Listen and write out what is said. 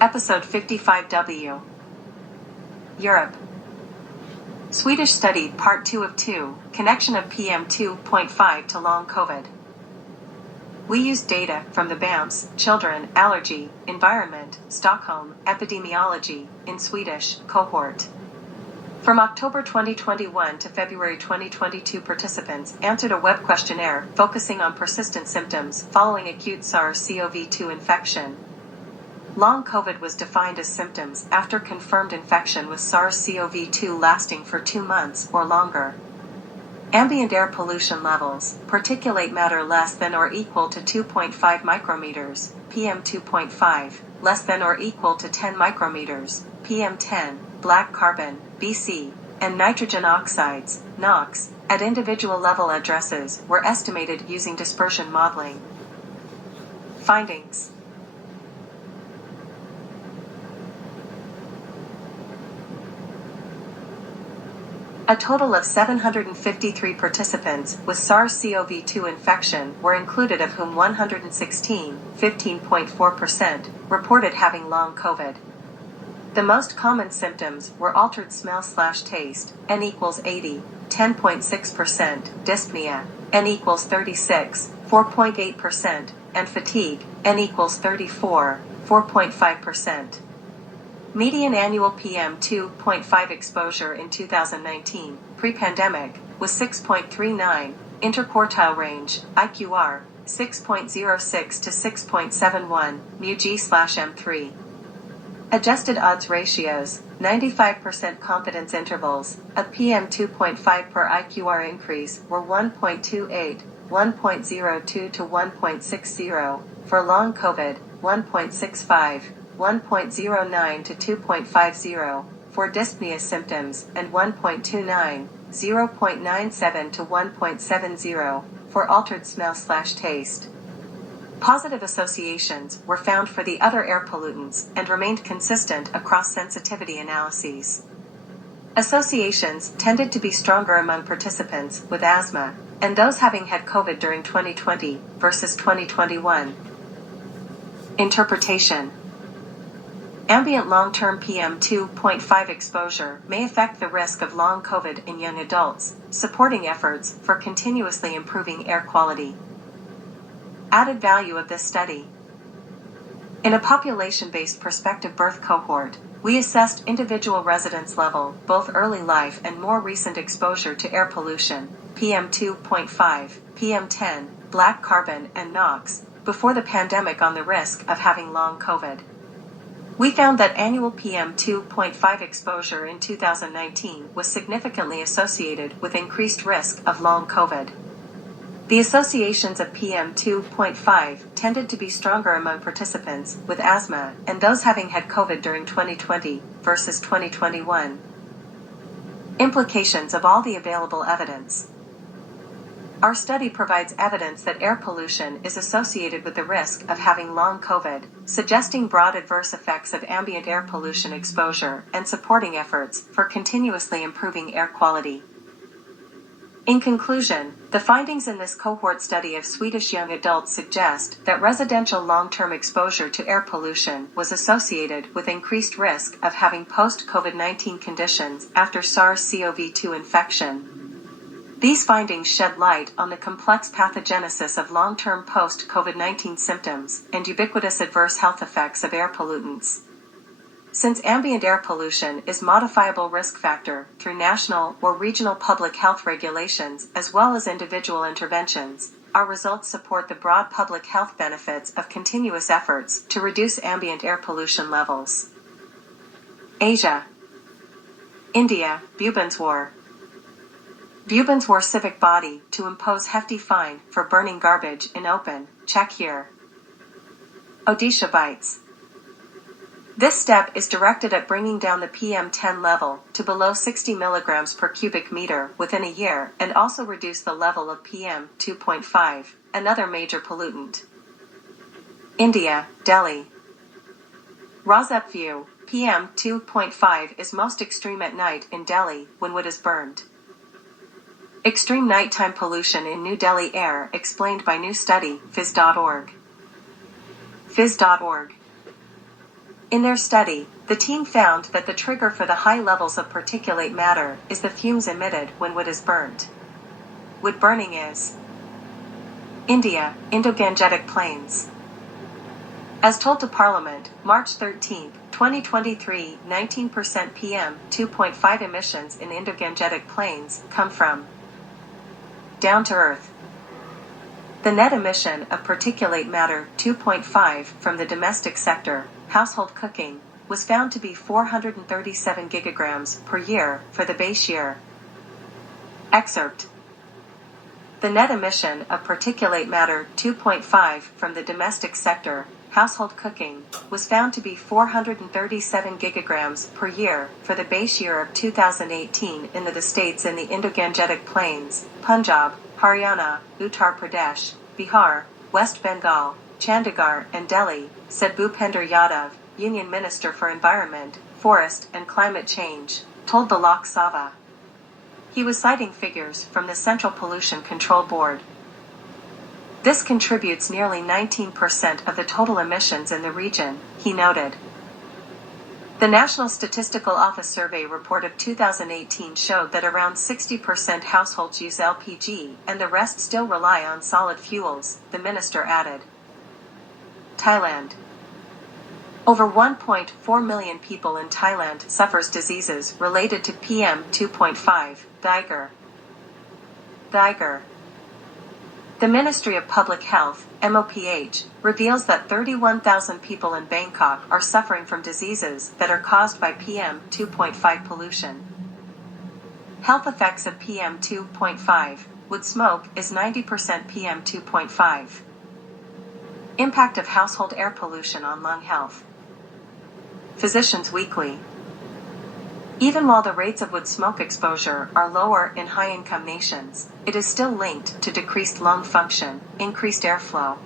Episode 55W. Europe. Swedish study Part 2 of 2, Connection of PM2.5 to Long COVID. We used data from the BAMS, Children, Allergy, Environment, Stockholm, Epidemiology, in Swedish, cohort. From October 2021 to February 2022, participants answered a web questionnaire focusing on persistent symptoms following acute SARS-CoV-2 infection. Long COVID was defined as symptoms after confirmed infection with SARS-CoV-2 lasting for 2 months or longer. Ambient air pollution levels, particulate matter less than or equal to 2.5 micrometers, PM2.5, less than or equal to 10 micrometers, PM10, black carbon, BC, and nitrogen oxides, NOx, at individual level addresses were estimated using dispersion modeling. Findings. A total of 753 participants with SARS-CoV-2 infection were included, of whom 116, 15.4%, reported having long COVID. The most common symptoms were altered smell/taste, N equals 80, 10.6%, dyspnea, N equals 36, 4.8%, and fatigue, N equals 34, 4.5%. Median annual PM2.5 exposure in 2019, pre-pandemic, was 6.39, interquartile range, IQR, 6.06 to 6.71, μg/m3. Adjusted odds ratios, 95% confidence intervals, of PM2.5 per IQR increase were 1.28, 1.02 to 1.60, for long COVID, 1.65, 1.09 to 2.50, for dyspnea symptoms, and 1.29, 0.97 to 1.70, for altered smell/taste. Positive associations were found for the other air pollutants and remained consistent across sensitivity analyses. Associations tended to be stronger among participants with asthma and those having had COVID during 2020 versus 2021. Interpretation. Ambient long-term PM2.5 exposure may affect the risk of long COVID in young adults, supporting efforts for continuously improving air quality. Added value of this study. In a population-based prospective birth cohort, we assessed individual residence level, both early life and more recent exposure to air pollution, PM2.5, PM10, black carbon, and NOx, before the pandemic on the risk of having long COVID. We found that annual PM2.5 exposure in 2019 was significantly associated with increased risk of long COVID. The associations of PM2.5 tended to be stronger among participants with asthma and those having had COVID during 2020 versus 2021. Implications of all the available evidence. Our study provides evidence that air pollution is associated with the risk of having long COVID, suggesting broad adverse effects of ambient air pollution exposure and supporting efforts for continuously improving air quality. In conclusion, the findings in this cohort study of Swedish young adults suggest that residential long-term exposure to air pollution was associated with increased risk of having post-COVID-19 conditions after SARS-CoV-2 infection. These findings shed light on the complex pathogenesis of long-term post-COVID-19 symptoms and ubiquitous adverse health effects of air pollutants. Since ambient air pollution is modifiable risk factor through national or regional public health regulations as well as individual interventions, our results support the broad public health benefits of continuous efforts to reduce ambient air pollution levels. Asia. India, Bhubaneswar. Bhubaneswar civic body to impose hefty fine for burning garbage in open, check here. Odisha bites. This step is directed at bringing down the PM10 level to below 60 mg per cubic meter within a year and also reduce the level of PM2.5, another major pollutant. India, Delhi. Rosep view, PM2.5 is most extreme at night in Delhi when wood is burned. Extreme nighttime pollution in New Delhi air explained by new study, phys.org. phys.org. In their study, the team found that the trigger for the high levels of particulate matter is the fumes emitted when wood is burnt. Wood burning is India, Indo-Gangetic Plains. As told to Parliament, March 13, 2023, 19% PM2.5 emissions in Indo-Gangetic Plains come from down to earth. The net emission of particulate matter 2.5 from the domestic sector, household cooking, was found to be 437 gigagrams per year for the base year. Excerpt. The net emission of particulate matter 2.5 from the domestic sector, household cooking, was found to be 437 gigagrams per year for the base year of 2018 in the states in the Indo-Gangetic Plains, Punjab, Haryana, Uttar Pradesh, Bihar, West Bengal, Chandigarh, and Delhi, said Bhupender Yadav, Union Minister for Environment, Forest and Climate Change, told the Lok Sabha. He was citing figures from the Central Pollution Control Board. This contributes nearly 19% of the total emissions in the region, he noted. The National Statistical Office survey report of 2018 showed that around 60% households use LPG and the rest still rely on solid fuels, the minister added. Thailand. Over 1.4 million people in Thailand suffers diseases related to PM2.5, Geiger. The Ministry of Public Health, MOPH, reveals that 31,000 people in Bangkok are suffering from diseases that are caused by PM2.5 pollution. Health effects of PM2.5, wood smoke is 90% PM2.5. Impact of household air pollution on lung health. Physicians Weekly. Even while the rates of wood smoke exposure are lower in high-income nations, it is still linked to decreased lung function, increased airflow,